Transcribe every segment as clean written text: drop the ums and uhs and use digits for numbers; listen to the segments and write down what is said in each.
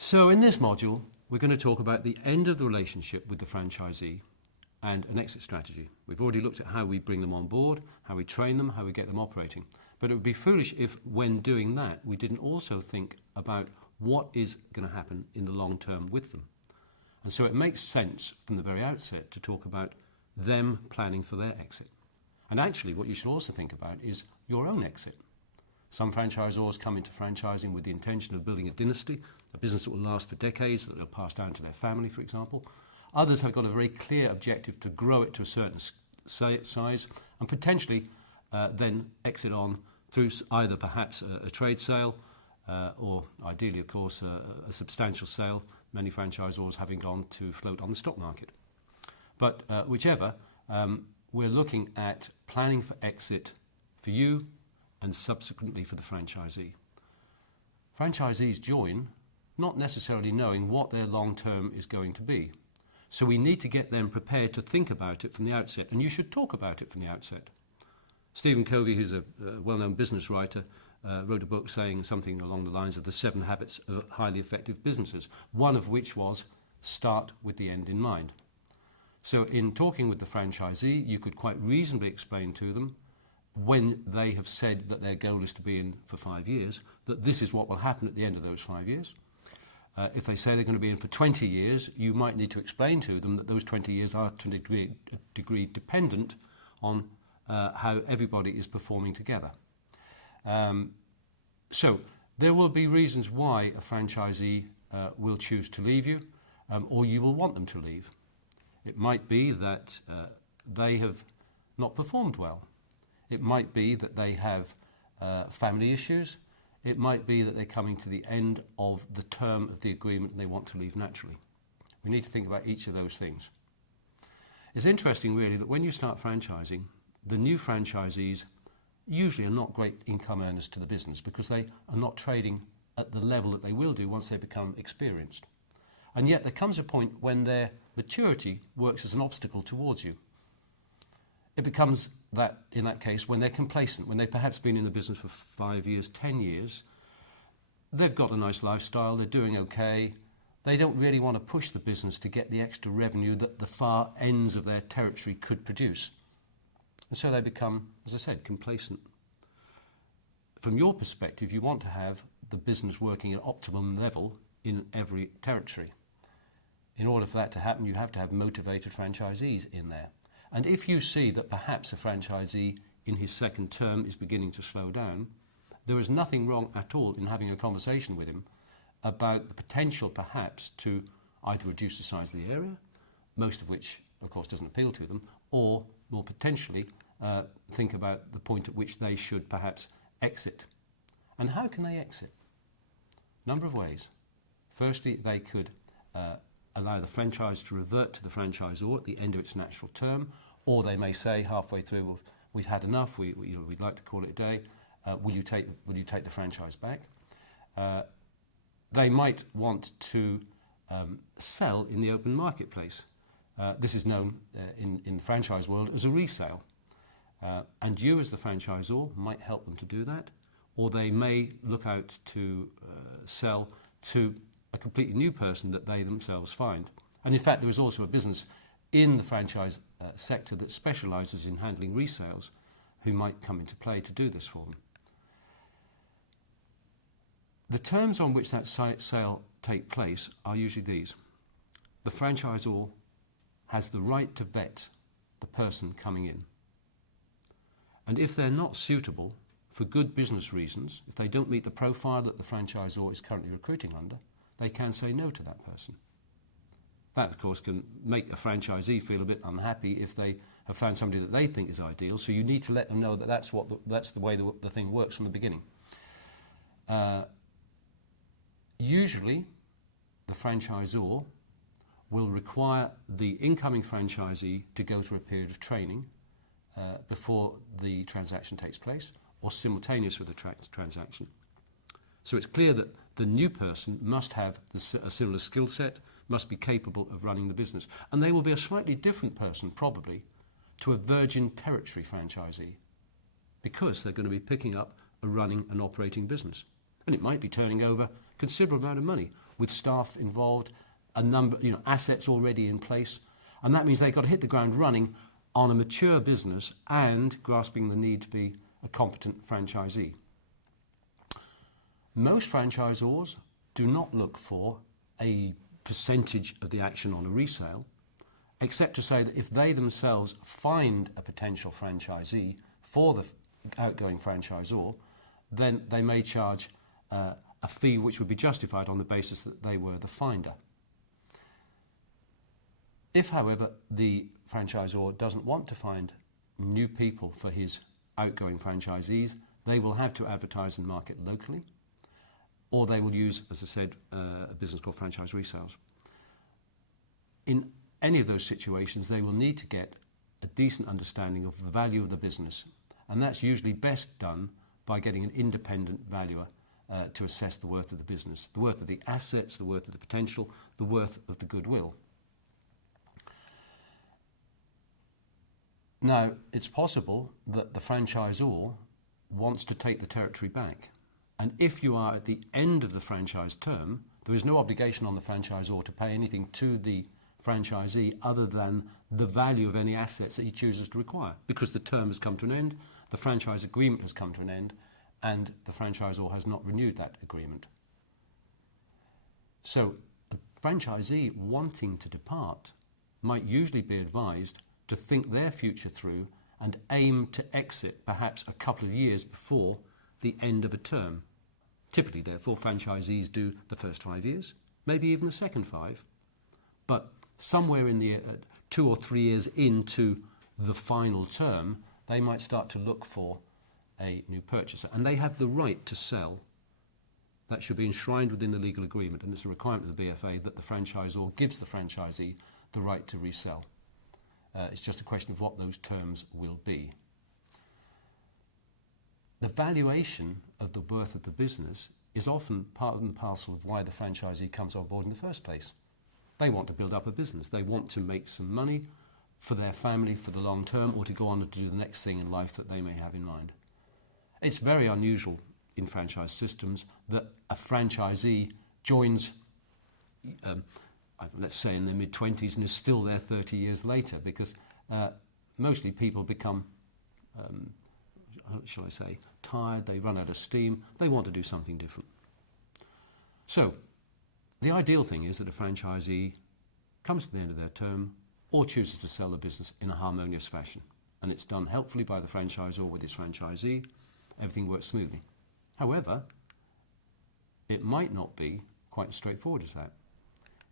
So in this module, we're going to talk about the end of the relationship with the franchisee and an exit strategy. We've already looked at how we bring them on board, how we train them, how we get them operating. But it would be foolish if, when doing that, we didn't also think about what is going to happen in the long term with them. And so it makes sense from the very outset to talk about them planning for their exit. And actually, what you should also think about is your own exit. Some franchisors come into franchising with the intention of building a dynasty, a business that will last for decades, that they'll pass down to their family, for example. Others have got a very clear objective to grow it to a certain size and potentially then exit on through either perhaps a trade sale or ideally, of course, a substantial sale, many franchisors having gone to float on the stock market. But whichever, we're looking at planning for exit for you and subsequently for the franchisee. Franchisees join not necessarily knowing what their long term is going to be. So we need to get them prepared to think about it from the outset, and you should talk about it from the outset. Stephen Covey, who's a well-known business writer, wrote a book saying something along the lines of the 7 habits of highly effective businesses, one of which was start with the end in mind. So in talking with the franchisee, you could quite reasonably explain to them when they have said that their goal is to be in for 5 years, that this is what will happen at the end of those 5 years. If they say they're going to be in for 20 years, you might need to explain to them that those 20 years are to a degree dependent on how everybody is performing together. So there will be reasons why a franchisee will choose to leave you, or you will want them to leave. It might be that they have not performed well. It might be that they have family issues. It might be that they're coming to the end of the term of the agreement and they want to leave naturally. We need to think about each of those things. It's interesting, really, that when you start franchising, the new franchisees usually are not great income earners to the business because they are not trading at the level that they will do once they become experienced. And yet there comes a point when their maturity works as an obstacle towards you. It becomes that, in that case, when they're complacent, when they've perhaps been in the business for 5 years, 10 years, they've got a nice lifestyle, they're doing okay, they don't really want to push the business to get the extra revenue that the far ends of their territory could produce. And so they become, as I said, complacent. From your perspective, you want to have the business working at optimum level in every territory. In order for that to happen, you have to have motivated franchisees in there. And if you see that perhaps a franchisee in his second term is beginning to slow down, there is nothing wrong at all in having a conversation with him about the potential perhaps to either reduce the size of the area, most of which of course doesn't appeal to them, or more potentially think about the point at which they should perhaps exit. And how can they exit? Number of ways. Firstly, they could allow the franchise to revert to the franchisor at the end of its natural term, or they may say halfway through, well, we've had enough, we'd like to call it a day, will you take the franchise back? They might want to sell in the open marketplace. This is known in the franchise world as a resale. And you as the franchisor might help them to do that, or they may look out to sell to a completely new person that they themselves find. And in fact, there is also a business in the franchise sector that specialises in handling resales who might come into play to do this for them. The terms on which that sale take place are usually these. The franchisor has the right to vet the person coming in. And if they're not suitable for good business reasons, if they don't meet the profile that the franchisor is currently recruiting under, they can say no to that person. That, of course, can make a franchisee feel a bit unhappy if they have found somebody that they think is ideal, so you need to let them know that that's the way the thing works from the beginning. Usually, the franchisor will require the incoming franchisee to go through a period of training before the transaction takes place, or simultaneous with the transaction. So it's clear that the new person must have a similar skill set, must be capable of running the business. And they will be a slightly different person, probably, to a virgin territory franchisee, because they're going to be picking up a running and operating business. And it might be turning over a considerable amount of money, with staff involved, a number, assets already in place. And that means they've got to hit the ground running on a mature business and grasping the need to be a competent franchisee. Most franchisors do not look for a percentage of the action on a resale, except to say that if they themselves find a potential franchisee for the outgoing franchisor, then they may charge a fee which would be justified on the basis that they were the finder. If, however, the franchisor doesn't want to find new people for his outgoing franchisees, they will have to advertise and market locally, or they will use, as I said, a business called franchise resales. In any of those situations, they will need to get a decent understanding of the value of the business, and that's usually best done by getting an independent valuer to assess the worth of the business, the worth of the assets, the worth of the potential, the worth of the goodwill. Now, it's possible that the franchisor wants to take the territory back. And if you are at the end of the franchise term, there is no obligation on the franchisor to pay anything to the franchisee other than the value of any assets that he chooses to require, because the term has come to an end, the franchise agreement has come to an end, and the franchisor has not renewed that agreement. So a franchisee wanting to depart might usually be advised to think their future through and aim to exit perhaps a couple of years before the end of a term. Typically, therefore, franchisees do the first 5 years, maybe even the second 5, but somewhere in the 2 or 3 years into the final term, they might start to look for a new purchaser, and they have the right to sell. That should be enshrined within the legal agreement, and it's a requirement of the BFA that the franchisor gives the franchisee the right to resell. It's just a question of what those terms will be. The valuation of the worth of the business is often part and parcel of why the franchisee comes on board in the first place. They want to build up a business. They want to make some money for their family for the long term, or to go on and do the next thing in life that they may have in mind. It's very unusual in franchise systems that a franchisee joins, let's say in their mid-20s, and is still there 30 years later, because mostly people become, shall I say, tired, they run out of steam, they want to do something different. So, the ideal thing is that a franchisee comes to the end of their term or chooses to sell the business in a harmonious fashion, and it's done helpfully by the franchisor with his franchisee. Everything works smoothly. However, it might not be quite as straightforward as that.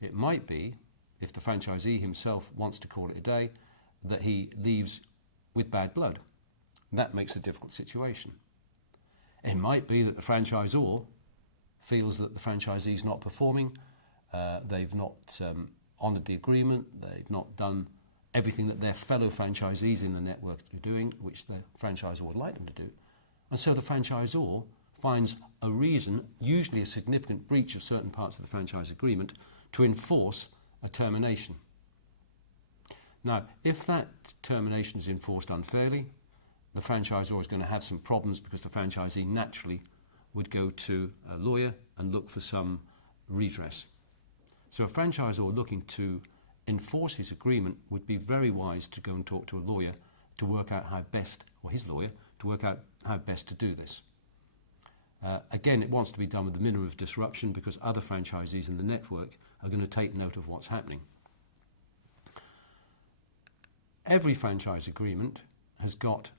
It might be, if the franchisee himself wants to call it a day, that he leaves with bad blood. That makes a difficult situation. It might be that the franchisor feels that the franchisee is not performing, they've not honoured the agreement, they've not done everything that their fellow franchisees in the network are doing, which the franchisor would like them to do. And so the franchisor finds a reason, usually a significant breach of certain parts of the franchise agreement, to enforce a termination. Now, if that termination is enforced unfairly, the franchisor is going to have some problems, because the franchisee naturally would go to a lawyer and look for some redress. So a franchisor looking to enforce his agreement would be very wise to go and talk to a lawyer to work out how best, or his lawyer, to work out how best to do this. Again, it wants to be done with the minimum of disruption, because other franchisees in the network are going to take note of what's happening. Every franchise agreement has got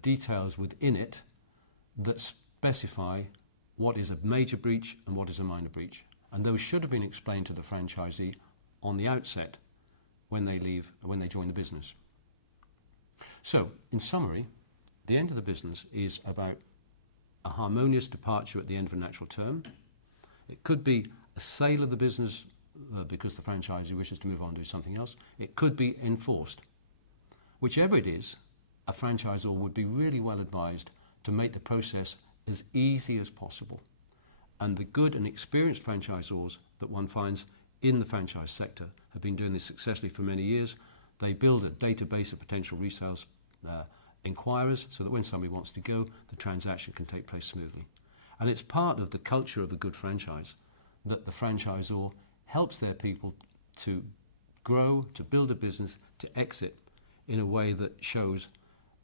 details within it that specify what is a major breach and what is a minor breach. And those should have been explained to the franchisee on the outset when they join the business. So, in summary, the end of the business is about a harmonious departure at the end of a natural term. It could be a sale of the business because the franchisee wishes to move on and do something else. It could be enforced. Whichever it is, a franchisor would be really well advised to make the process as easy as possible. And the good and experienced franchisors that one finds in the franchise sector have been doing this successfully for many years. They build a database of potential resales inquirers, so that when somebody wants to go, the transaction can take place smoothly. And it's part of the culture of a good franchise that the franchisor helps their people to grow, to build a business, to exit in a way that shows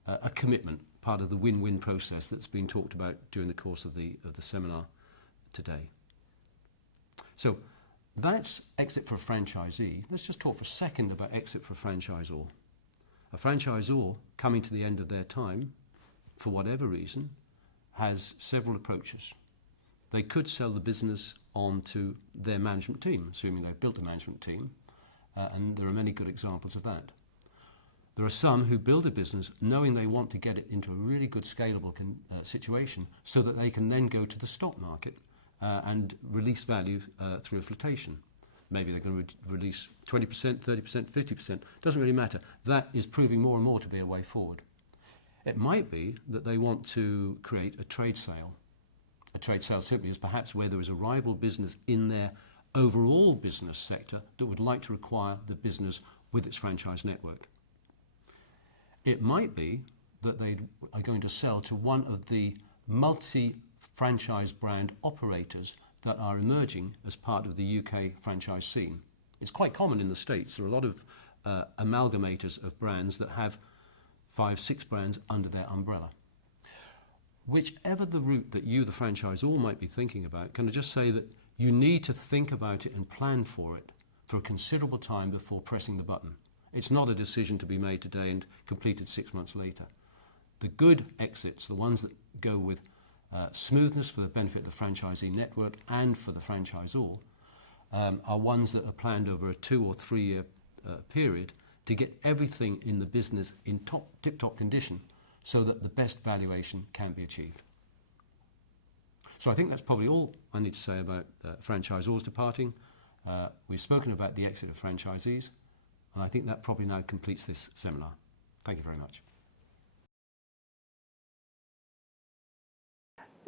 a commitment, part of the win-win process that's been talked about during the course of the seminar today. So that's exit for a franchisee. Let's just talk for a second about exit for a franchisor. A franchisor coming to the end of their time, for whatever reason, has several approaches. They could sell the business on to their management team, assuming they've built a management team, and there are many good examples of that. There are some who build a business knowing they want to get it into a really good scalable situation so that they can then go to the stock market and release value through a flotation. Maybe they're going to release 20%, 30%, 50%. Doesn't really matter. That is proving more and more to be a way forward. It might be that they want to create a trade sale. A trade sale simply is perhaps where there is a rival business in their overall business sector that would like to acquire the business with its franchise network. It might be that they are going to sell to one of the multi-franchise brand operators that are emerging as part of the UK franchise scene. It's quite common in the States. There are a lot of amalgamators of brands that have 5, 6 brands under their umbrella. Whichever the route that you, the franchisor, might be thinking about, can I just say that you need to think about it and plan for it for a considerable time before pressing the button. It's not a decision to be made today and completed 6 months later. The good exits, the ones that go with smoothness for the benefit of the franchisee network and for the franchisor, are ones that are planned over a 2 or 3 year period to get everything in the business in tip-top condition so that the best valuation can be achieved. So I think that's probably all I need to say about franchisors departing. We've spoken about the exit of franchisees, and I think that probably now completes this seminar. Thank you very much.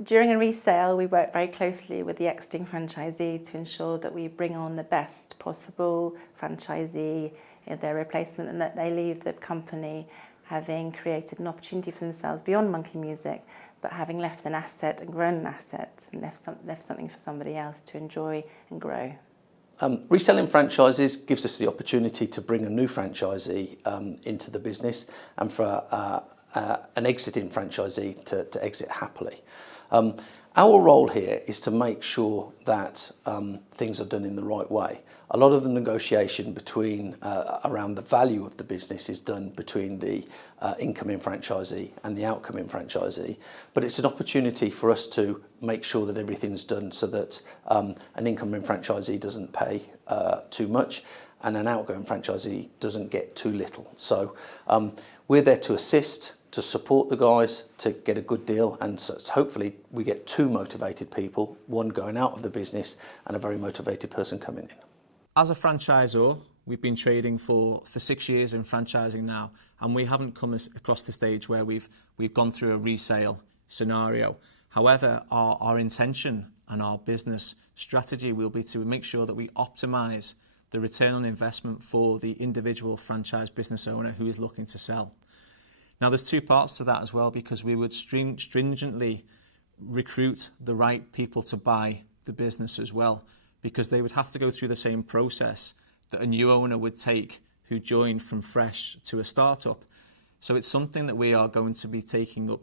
During a resale, we work very closely with the exiting franchisee to ensure that we bring on the best possible franchisee in their replacement and that they leave the company having created an opportunity for themselves beyond Monkey Music, but having left an asset and grown an asset and left something for somebody else to enjoy and grow. Reselling franchises gives us the opportunity to bring a new franchisee into the business and for an exiting franchisee to exit happily. Our role here is to make sure that things are done in the right way. A lot of the negotiation between around the value of the business is done between the incoming franchisee and the outgoing franchisee, but it's an opportunity for us to make sure that everything's done so that an incoming franchisee doesn't pay too much and an outgoing franchisee doesn't get too little. So we're there to assist, to support the guys to get a good deal, and so hopefully we get 2 motivated people, one going out of the business and a very motivated person coming in. As a franchisor, we've been trading for 6 years in franchising now, and we haven't come across the stage where we've gone through a resale scenario. However, our intention and our business strategy will be to make sure that we optimise the return on investment for the individual franchise business owner who is looking to sell. Now, there's 2 parts to that as well, because we would stringently recruit the right people to buy the business as well, because they would have to go through the same process that a new owner would take who joined from fresh to a startup. So it's something that we are going to be taking up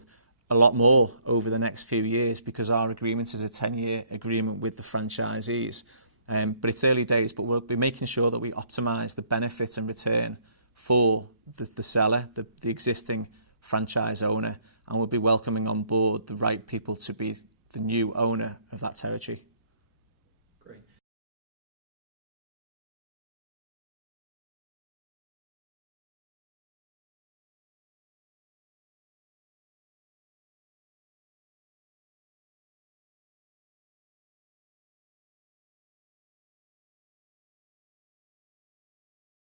a lot more over the next few years, because our agreement is a 10-year agreement with the franchisees. But it's early days, but we'll be making sure that we optimise the benefits and return for the seller, the existing franchise owner, and we'll be welcoming on board the right people to be the new owner of that territory.